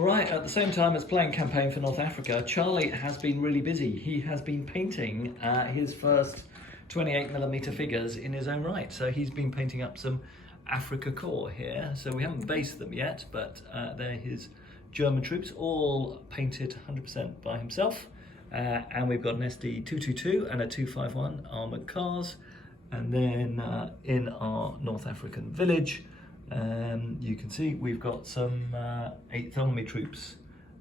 Right, at the same time as playing campaign for North Africa, Charlie has been really busy. He has been painting his first 28mm figures in his own right. So he's been painting up some Africa core here. So we haven't based them yet, but they're his German troops, all painted 100% by himself. And we've got an SD 222 and a 251 armoured cars. And then in our North African village, you can see we've got some 8th Army troops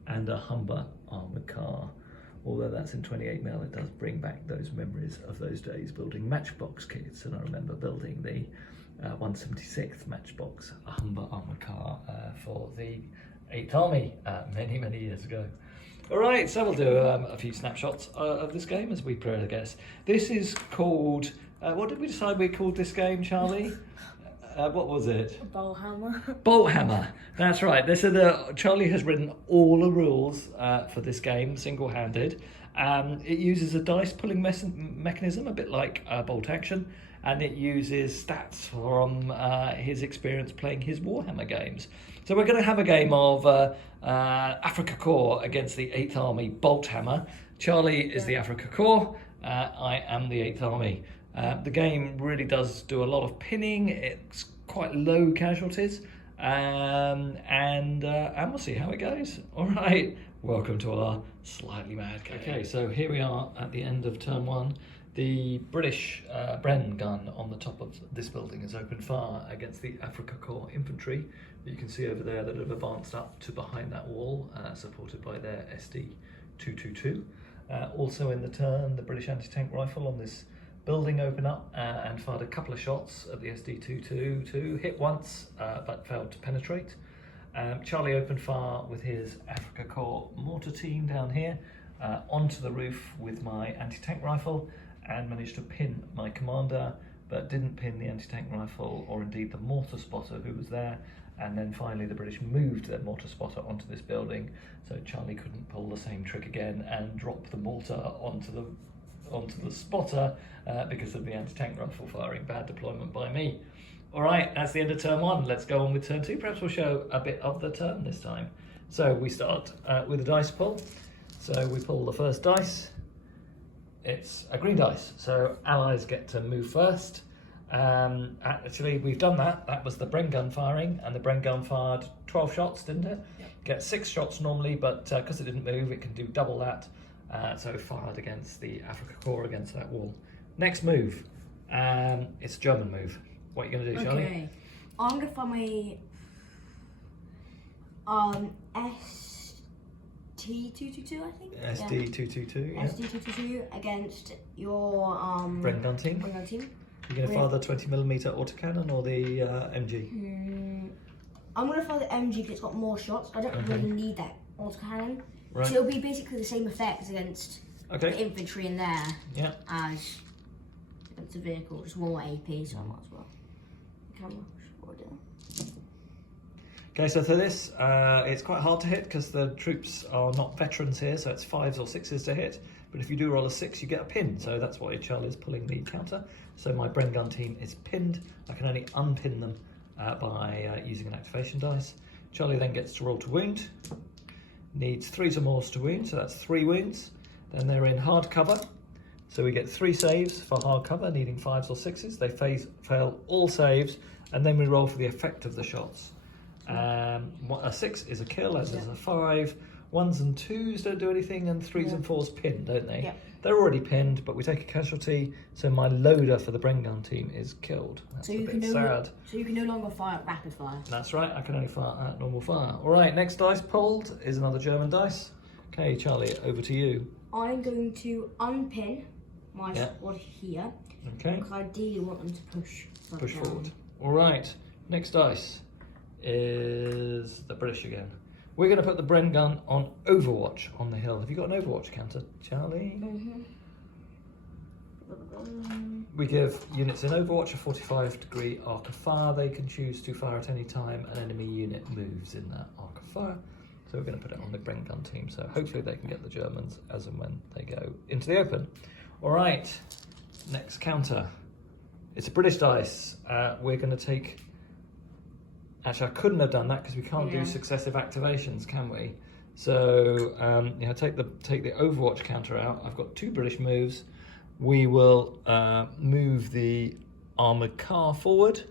and a Humber armoured car. Although that's in 28mm, it does bring back those memories of those days building matchbox kits. And I remember building the 176th matchbox Humber armoured car for the 8th Army many years ago. All right, so we'll do a few snapshots of this game as we progress. This is called, what did we decide we called this game, Charlie? What was it? Bolthammer. Bolthammer, that's right. Charlie has written all the rules for this game, single-handed. It uses a dice pulling mechanism, a bit like Bolt Action, and it uses stats from his experience playing his Warhammer games. So we're going to have a game of Africa Corps against the 8th Army Bolthammer. Charlie is the Africa Corps, I am the 8th Army. The game really does do a lot of pinning. It's quite low casualties, and we'll see how it goes. All right, welcome to our slightly mad game. Okay, so here we are at the end of turn one. The British Bren gun on the top of this building has opened fire against the Africa Corps infantry. You can see over there that have advanced up to behind that wall, supported by their SD 222. Also in the turn, the British anti-tank rifle on this building opened up and fired a couple of shots at the SD 222, hit once but failed to penetrate. Charlie opened fire with his Africa Corps mortar team down here onto the roof with my anti-tank rifle and managed to pin my commander, but didn't pin the anti-tank rifle or indeed the mortar spotter who was there. And then finally the British moved their mortar spotter onto this building, so Charlie couldn't pull the same trick again and drop the mortar onto the spotter because of the anti-tank rifle firing. Bad deployment by me. All right, that's the end of turn one. Let's go on with turn two. Perhaps we'll show a bit of the turn this time. So we start with a dice pull. So we pull the first dice. It's a green dice, so allies get to move first. Actually, we've done that. That was the Bren gun firing, and the Bren gun fired 12 shots, didn't it? Yep. Get 6 shots normally, but because it didn't move, it can do double that. So fired against the Africa Corps against that wall. Next move, it's a German move. What are you going to do, Charlie? Okay, I'm going to fire my ST222, I think. SD222, yeah. SD222 against your Bren gun team. Bren gun team. You're going to fire the 20mm autocannon or the MG? I'm going to fire the MG because it's got more shots. I don't really need that autocannon. Right. So it'll be basically the same effect against the infantry in there as against the vehicle. Just one more AP, so I might as well. Camera, what do I do? Okay, so for this, it's quite hard to hit because the troops are not veterans here, so it's 5s or 6s to hit. But if you do roll a 6, you get a pin, so that's why Charlie's pulling the counter. So my Bren gun team is pinned. I can only unpin them by using an activation dice. Charlie then gets to roll to wound. Needs 3s or more to wound, so that's 3 wounds. Then they're in hard cover, so we get 3 saves for hard cover, needing 5s or 6s. They fail all saves, and then we roll for the effect of the shots. A 6 is a kill, as is a 5. 1s and 2s don't do anything, and 3s and 4s pin, don't they? Yeah. They're already pinned, but we take a casualty, so my loader for the Bren gun team is killed. That's a bit sad. So you can no longer fire rapid fire. That's right, I can only fire at normal fire. All right, next dice pulled is another German dice. Okay, Charlie, over to you. I'm going to unpin my squad here. Okay. Because I ideally want them to push forward. All right, next dice is the British again. We're going to put the Bren gun on Overwatch on the hill. Have you got an Overwatch counter, Charlie? We give units in Overwatch a 45-degree arc of fire. They can choose to fire at any time an enemy unit moves in that arc of fire. So we're going to put it on the Bren gun team. So hopefully they can get the Germans as and when they go into the open. All right, next counter. It's a British dice. We're going to take Actually, I couldn't have done that because we can't do successive activations, can we? So, take the Overwatch counter out. I've got 2 British moves. We will move the armoured car forward.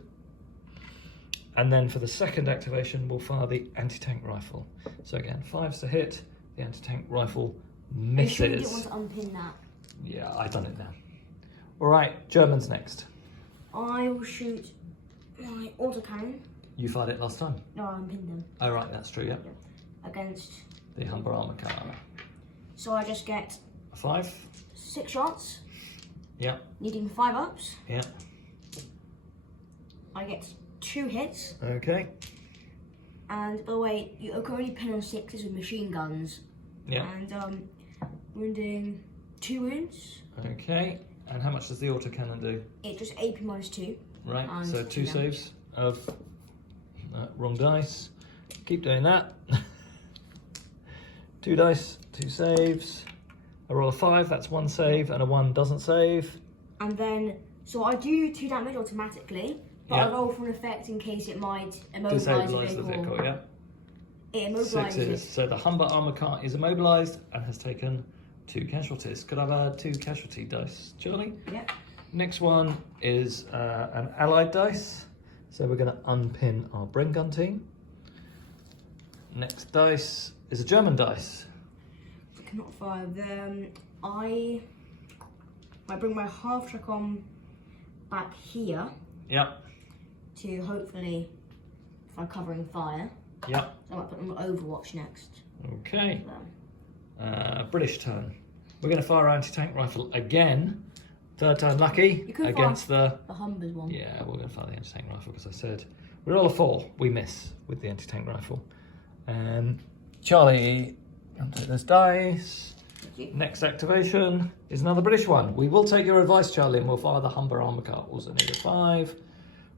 And then for the second activation, we'll fire the anti-tank rifle. So again, 5s to hit. The anti-tank rifle misses. Are you sure you didn't want to unpin that? Yeah, I've done it now. All right, Germans next. I will shoot my autocannon. You fired it last time? No, I unpinned them. Oh, right, that's true, yeah. Against the Humber armor car. So I just get a 5. 6 shots. Yeah. Needing 5 ups. Yeah. I get 2 hits. Okay. And by the way, you can only pin on 6s with machine guns. Yeah. And wounding 2 wounds. Okay. And how much does the autocannon do? It just AP -2. Right. So 2 saves of wrong dice. Keep doing that. 2 dice, 2 saves. I roll a 5. That's 1 save, and a 1 doesn't save. And then, so I do 2 damage automatically. But I roll for an effect in case it might immobilise the vehicle. Yeah. It immobilises. So the Humber armor car is immobilised and has taken 2 casualties. Could I have a 2 casualty dice, Charlie? Yep. Next one is an allied dice. So we're going to unpin our Bren gun team. Next dice is a German dice. I cannot fire them. I bring my half track on back here. Yep. To hopefully, if I'm covering fire. Yep. So I might put them on Overwatch next. Okay. British turn. We're going to fire our anti-tank rifle again. 3rd time lucky against the Humbers one. Yeah, we're going to fire the anti-tank rifle because I said we roll a 4. We miss with the anti-tank rifle. Charlie, I'll take this dice. Next activation is another British one. We will take your advice, Charlie, and we'll fire the Humber armor car. Also need a 5.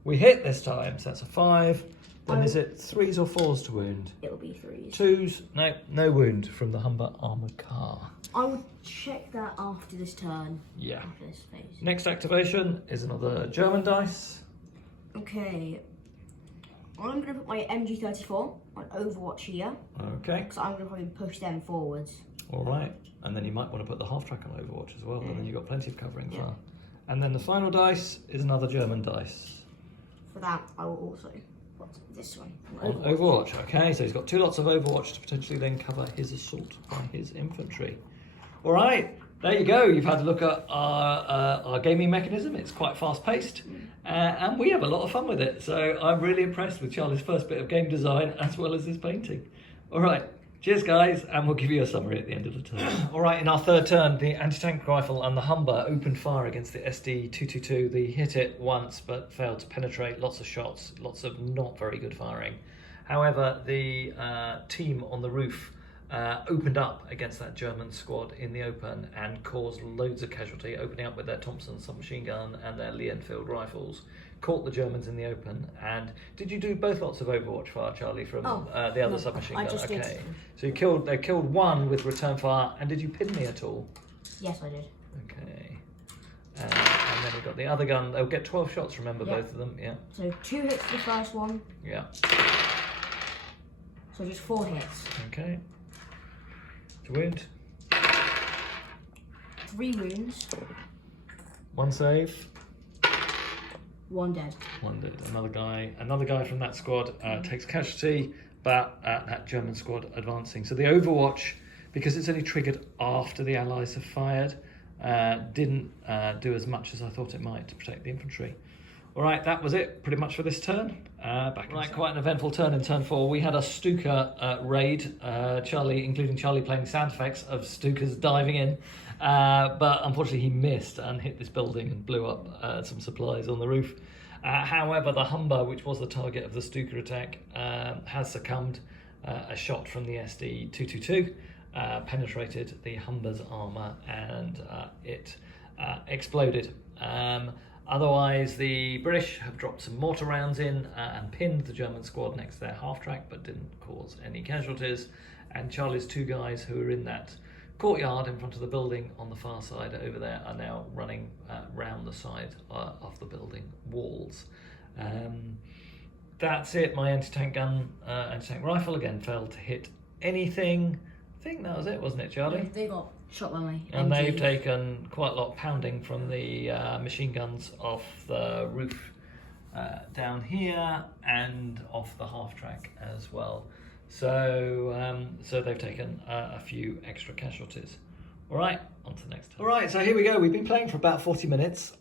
We hit this time, so that's a 5. Then is it 3s or 4s to wound? It'll be 3s. 2s, no wound from the Humber armor car. I will check that after this turn. Yeah. After this phase. Next activation is another German dice. Okay. I'm going to put my MG34 on Overwatch here. Okay. Because I'm going to probably push them forwards. All right. And then you might want to put the half track on Overwatch as well, and then you've got plenty of covering fire. And then the final dice is another German dice. For that, I will also put this one on Overwatch. Okay, so he's got 2 lots of Overwatch to potentially then cover his assault by his infantry. All right, there you go. You've had a look at our gaming mechanism. It's quite fast-paced, and we have a lot of fun with it. So I'm really impressed with Charlie's first bit of game design as well as his painting. All right. Cheers, guys, and we'll give you a summary at the end of the turn. All right, in our 3rd turn, the anti-tank rifle and the Humber opened fire against the SD-222. They hit it once, but failed to penetrate. Lots of shots, lots of not very good firing. However, the team on the roof opened up against that German squad in the open and caused loads of casualty, opening up with their Thompson submachine gun and their Lee Enfield rifles. Caught the Germans in the open. And did you do both lots of Overwatch fire, Charlie, from the other submachine gun? I just did. So they killed 1 with return fire. And did you pin me at all? Yes, I did. Okay. And then we've got the other gun. They'll get 12 shots, remember, both of them. Yeah. So 2 hits for the first one. Yeah. So just 4 hits. Okay. To wound. 3 wounds. 1 save. 1 dead. 1 dead. Another guy from that squad takes casualty, but that German squad advancing. So the Overwatch, because it's only triggered after the Allies have fired, didn't do as much as I thought it might to protect the infantry. All right, that was it pretty much for this turn. Quite an eventful turn in turn 4. We had a Stuka raid, including Charlie playing sound effects of Stukas diving in. But unfortunately he missed and hit this building and blew up some supplies on the roof. However, the Humber, which was the target of the Stuka attack, has succumbed. A shot from the SD-222 penetrated the Humber's armour and it exploded. Otherwise, the British have dropped some mortar rounds in and pinned the German squad next to their half-track, but didn't cause any casualties. And Charlie's 2 guys who were in that courtyard in front of the building on the far side over there are now running round the side of the building walls. that's it. My anti-tank gun, anti-tank rifle again failed to hit anything. I think that was it, wasn't it, Charlie? Yeah, they got shot by my and they've taken quite a lot of pounding from the machine guns off the roof down here and off the half track as well. So so they've taken a few extra casualties. All right, on to the next time. All right, so here we go. We've been playing for about 40 minutes.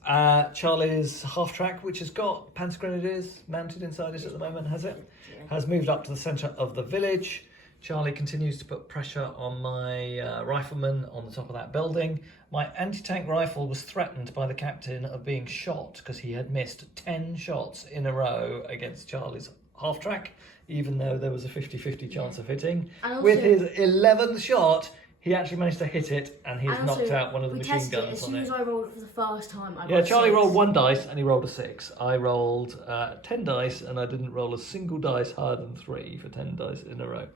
Charlie's half track, which has got Panzer Grenadiers mounted inside it at the moment, has it? Yeah. Has moved up to the centre of the village. Charlie continues to put pressure on my rifleman on the top of that building. My anti-tank rifle was threatened by the captain of being shot because he had missed 10 shots in a row against Charlie's half track, even though there was a 50-50 chance of hitting. With his 11th shot, he actually managed to hit it, and he's knocked out one of the machine guns on it. As soon as I rolled it for the first time, I got Yeah, Charlie 6. rolled 1 dice and he rolled a 6. I rolled 10 dice and I didn't roll a single dice higher than 3 for 10 dice in a row.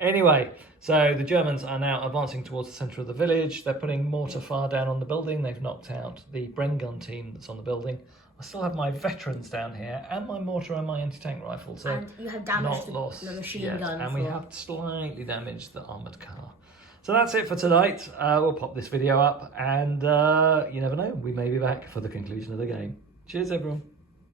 Anyway, so the Germans are now advancing towards the centre of the village. They're putting mortar fire down on the building. They've knocked out the Bren gun team that's on the building. I still have my veterans down here and my mortar and my anti-tank rifle. So and you have damaged the machine gun. And we have slightly damaged the armoured car. So that's it for tonight. We'll pop this video up and you never know, we may be back for the conclusion of the game. Cheers everyone.